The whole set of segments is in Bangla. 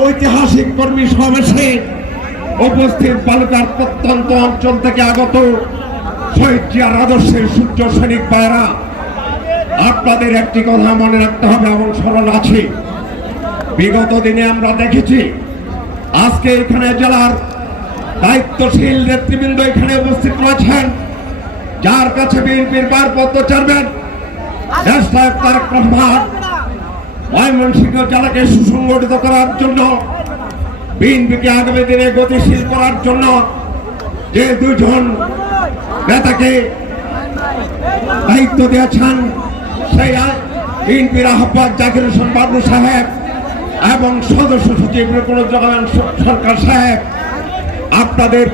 ঐতিহাসিক কর্মী উপস্থিত বালুকার প্রত্যন্ত অঞ্চল থেকে আগত শহীদ জিয়ার আদর্শের সূর্য সৈনিক পায়রা আপনাদের একটি কথা মনে রাখতে হবে এবং স্মরণ আছে। বিগত দিনে আমরা দেখেছি আজকে এখানে জেলার দায়িত্বশীল নেতৃবৃন্দ এখানে উপস্থিত রয়েছেন, যার কাছে বিএনপির ভারপ্রাপ্ত চেয়ারম্যান তারেক রহমান, ময়মনসিংহ জেলাকে সুসংগঠিত করার জন্য, বিএনপিকে আগামী দিনে গতিশীল করার জন্য যে দুজন নেতাকে দায়িত্ব দিয়েছেন, সেই বিএনপির আহ্বায়ক জাকির হোসেন বাবলু সাহেব এবং সদস্য সচিব রুকুনুজ্জামান সরকার সাহেব, আপনাদের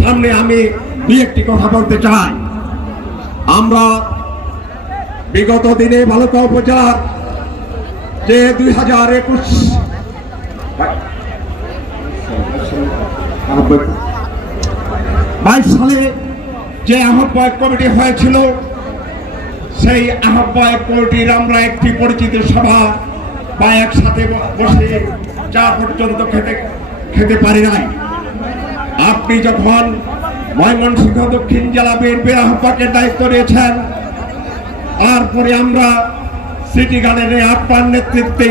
সামনে আমি দুই একটি কথা বলতে চাই। আমরা বিগত দিনে ভালুকা উপজেলার যে দুই হাজার একুশ বাইশ সালে যে আহ্বায়ক কমিটি হয়েছিল, সেই আহ্বায়ক কমিটির আমরা একটি পরিচিত সভা বা একসাথে বসে চা পর্যন্ত খেতে খেতে পারি নাই। আপনি যখন ময়মনসিংহ দক্ষিণ জেলা বিএনপির আহ্বায়কের দায়িত্ব নিয়েছেন, তারপরে আমরা সিটি গার্ডেনে আপনার নেতৃত্বে